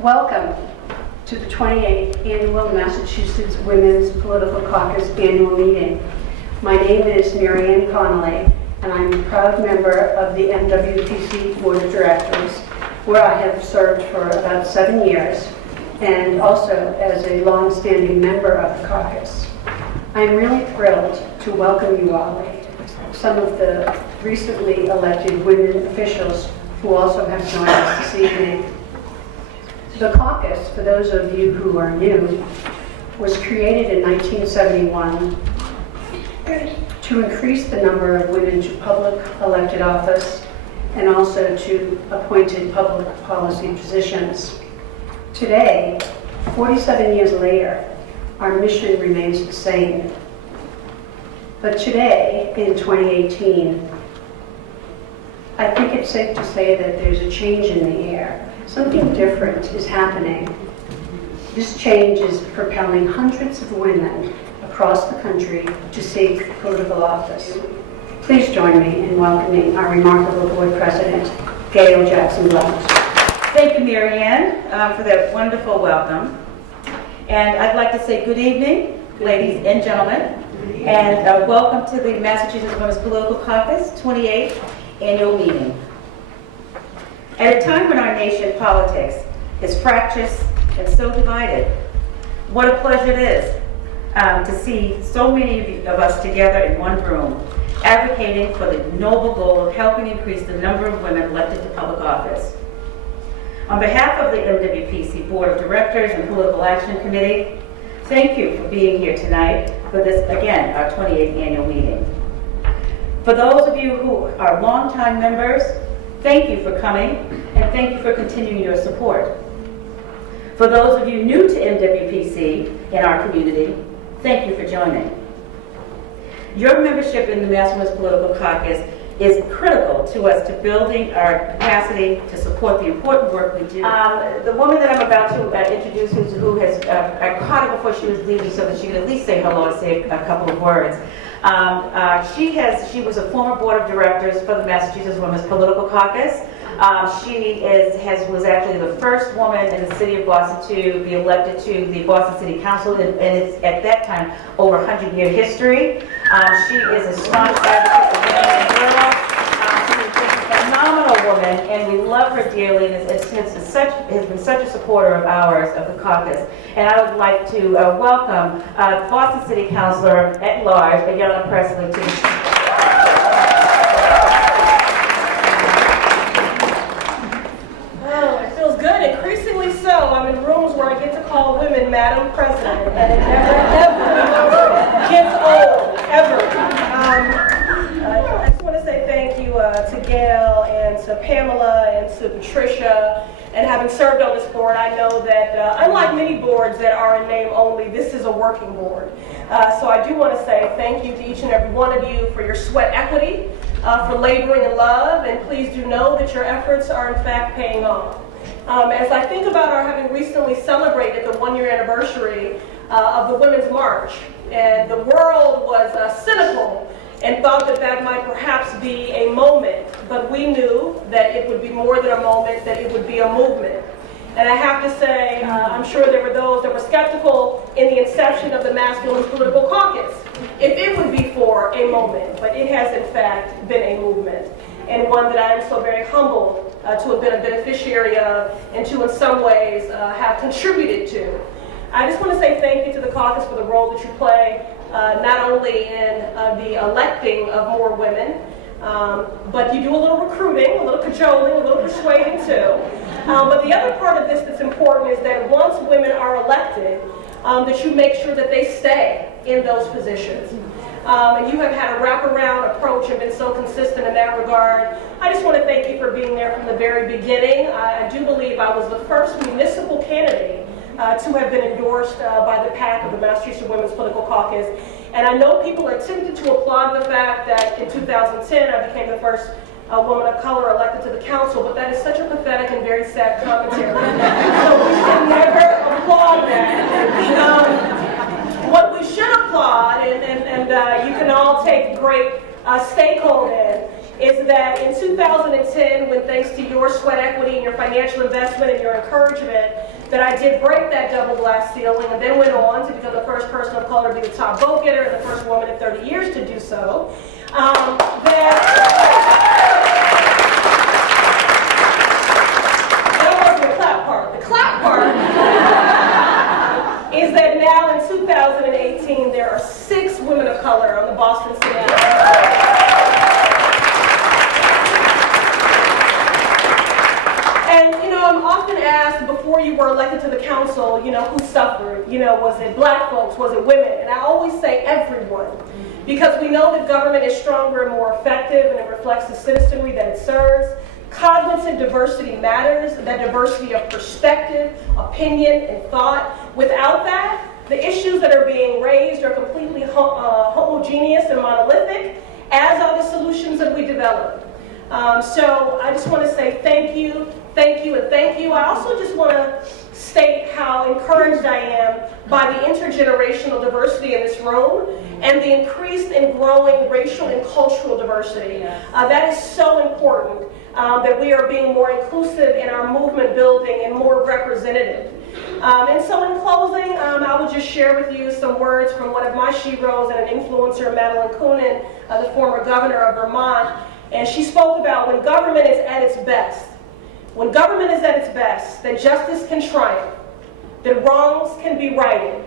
Welcome to the 28th Annual Massachusetts Women's Political Caucus Annual Meeting. My name is Marianne Connolly, and I'm a proud member of the MWPC Board of Directors, where I have served for about 7 years, and also as a long-standing member of the caucus. I'm really thrilled to welcome you all, some of the recently elected women officials who also have joined us this evening. The caucus, for those of you who are new, was created in 1971 to increase the number of women to public elected office and also to appointed public policy positions. Today, 47 years later, our mission remains the same. But today, in 2018, I think it's safe to say that there's a change in the air. Something different is happening. This change is propelling hundreds of women across the country to seek political office. Please join me in welcoming our remarkable board president, Gail Jackson-Blount. Thank you, Marianne, for that wonderful welcome. And I'd like to say good evening, ladies and gentlemen, and welcome to the Massachusetts Women's Political Caucus 28th Annual Meeting. At a time when our nation politics is fractious and so divided, what a pleasure it is to see so many of us together in one room, advocating for the noble goal of helping increase the number of women elected to public office. On behalf of the MWPC Board of Directors and Political Action Committee, thank you for being here tonight for this, again, our 28th annual meeting. For those of you who are longtime members, thank you for coming, and thank you for continuing your support. For those of you new to MWPC in our community, thank you for joining. Your membership in the Mass Women's Political Caucus is critical to us to building our capacity to support the important work we do. The woman that I'm about to introduce, who has, I caught her before she was leaving so that she could at least say hello and say a couple of words. She was a former board of directors for the Massachusetts Women's Political Caucus. She was actually the first woman in the city of Boston to be elected to the Boston City Council, and it's at that time over 100-year history. She is a strong advocate for women and girls. She's a phenomenal woman, and we love her dearly, and has been such a supporter of ours, of the caucus. And I would like to welcome Boston City Councilor at Large, AYANNA Presssley, to the I'm in rooms where I get to call women Madam President, and it never gets old, ever. I just want to say thank you to Gail and to Pamela and to Patricia. And having served on this board, I know that unlike many boards that are in name only, this is a working board. So I do want to say thank you to each and every one of you for your sweat equity, for laboring in love, and please do know that your efforts are in fact paying off. As I think about our having recently celebrated the 1-year anniversary of the Women's March, and the world was cynical and thought that that might perhaps be a moment, but we knew that it would be more than a moment, that it would be a movement. And I have to say, I'm sure there were those that were skeptical in the inception of the Mass Women's Political Caucus, if it would be for a moment, but it has in fact been a movement, and one that I am so very humbled to have been a beneficiary of, and to in some ways have contributed to. I just want to say thank you to the caucus for the role that you play, not only in the electing of more women, but you do a little recruiting, a little cajoling, a little persuading too. But the other part of this that's important is that once women are elected, that you make sure that they stay in those positions. And you have had a wraparound approach and been so consistent in that regard. I just want to thank you for being there from the very beginning. I do believe I was the first municipal candidate to have been endorsed by the PAC of the Massachusetts Women's Political Caucus. And I know people are tempted to applaud the fact that in 2010 I became the first woman of color elected to the council, but that is such a pathetic and very sad commentary. So we should never applaud that. What we should applaud, and you can all take great stakehold in, is that in 2010, when thanks to your sweat equity and your financial investment and your encouragement, that I did break that double glass ceiling and then went on to become the first person of color to be the top vote getter and the first woman in 30 years to do so. That wasn't the clap part. The clap part is that now in 2018 there are 6 women of color on the Boston City Council. And, I'm often asked before you were elected to the council, who suffered? Was it black folks? Was it women? And I always say everyone. Because we know that government is stronger and more effective, and it reflects the citizenry that it serves. Cognizant diversity matters, that diversity of perspective, opinion, and thought. Without that, the issues that are being raised are completely homogeneous and monolithic, as are the solutions that we develop. So I just want to say thank you, and thank you. I also just want to state how encouraged I am by the intergenerational diversity in this room and the increased and growing racial and cultural diversity. That is so important, that we are being more inclusive in our movement building and more representative. And so in closing, I will just share with you some words from one of my sheroes and an influencer, Madeline Kunin, the former governor of Vermont. And she spoke about when government is at its best. When government is at its best, then justice can triumph, that wrongs can be righted,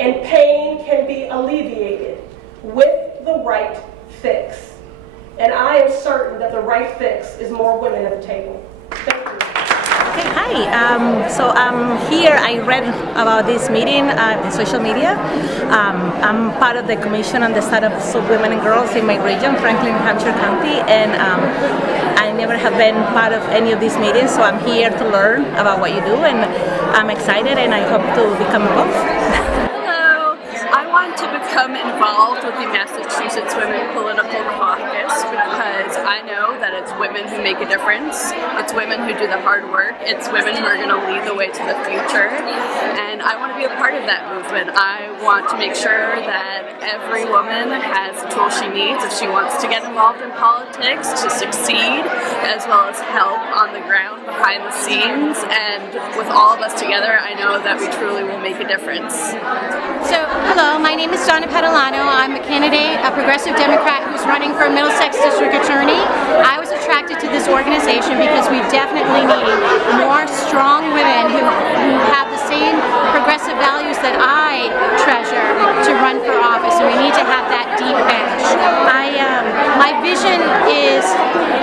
and pain can be alleviated with the right fix. And I am certain that the right fix is more women at the table. Thank you. Okay, hi. So here I read about this meeting in social media. I'm part of the Commission on the Status of Women and Girls in my region, Franklin, Hampshire County, and I never have been part of any of these meetings, so I'm here to learn about what you do, and I'm excited, and I hope to become involved. Hello, I want to become involved with the Massachusetts Women Political Caucus because I know that it's women who make a difference, it's women who do the hard work, it's women who are going to lead the way to the future, and I want to be a part of that movement. I want to make sure that every woman has the tools she needs if she wants to get involved in politics to succeed, as well as help on the ground behind the scenes, and with all of us together, I know that we truly will make a difference. So, hello, my name is Donna Padalano. I'm a candidate, a progressive Democrat who's running for Middlesex District Attorney. I was attracted to this organization because we definitely need more strong women who have the same progressive values that I treasure to run for office, and we need to have that deep bench. My vision is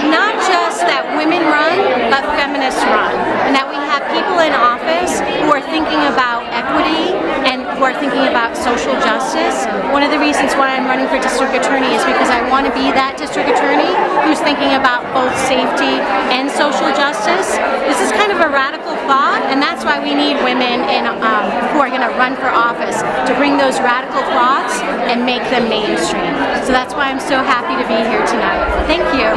not just that women run, but feminists run, and that we have people in office who are thinking about equity and who are thinking about social justice. One of the reasons why I'm running for district attorney is because I want to be that district attorney who's thinking about both safety and social justice. This is kind of a radical thought, and that's why we need women who are going to run for office to bring those radical thoughts and make them mainstream. So that's why I'm so happy to be here tonight. Thank you.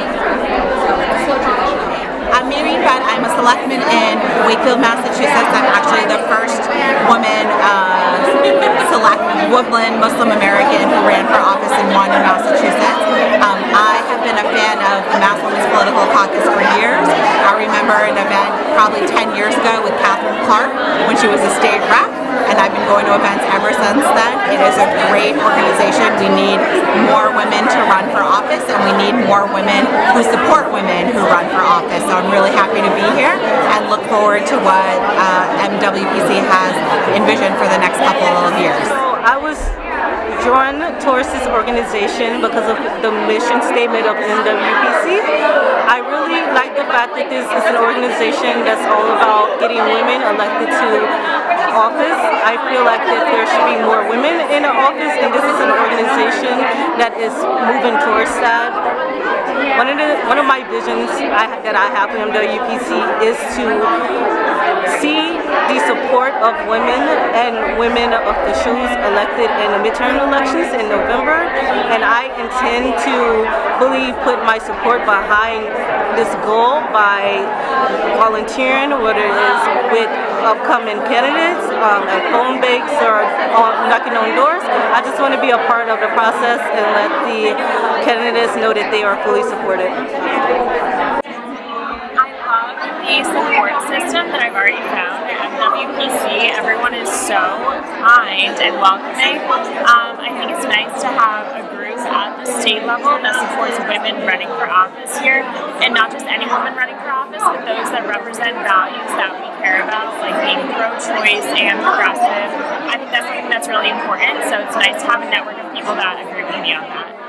I'm Mary Fett. I'm a selectman in Wakefield, Massachusetts. I'm actually the first woman woman Muslim American who ran for office and won in Massachusetts. I have been a fan of the Mass Women's Political Caucus for years. I remember an event probably 10 years ago with Catherine Clark when she was a state rep, and I've been going to events ever since then. It is a great organization. We need more women to run for office, and we need more women who support women who run for office. So I'm really happy to be here and look forward to what MWPC has envisioned for the next couple of years. So I was drawn towards this organization because of the mission statement of MWPC. I really like the fact that this is an organization that's all about getting women elected to office. I feel like that there should be more women in the office, and this is an organization that is moving towards that. One of my visions that I have for MWPC is to see the support of women and women officials elected in the midterm elections in November, and I intend to fully put my support behind this goal by volunteering, whether it is with upcoming candidates at phone banks or knocking on doors. I just want to be a part of the process and let the candidates know that they are fully supported. I love the support system that I've already found at MWPC. Everyone is so kind and welcoming. I think it's nice to have a group at the state level that supports women running for office here, and not just any woman running for office, but those that represent values that we care about, like being pro-choice and progressive. I think that's something that's really important, so it's nice to have a network of people that agree with me on that.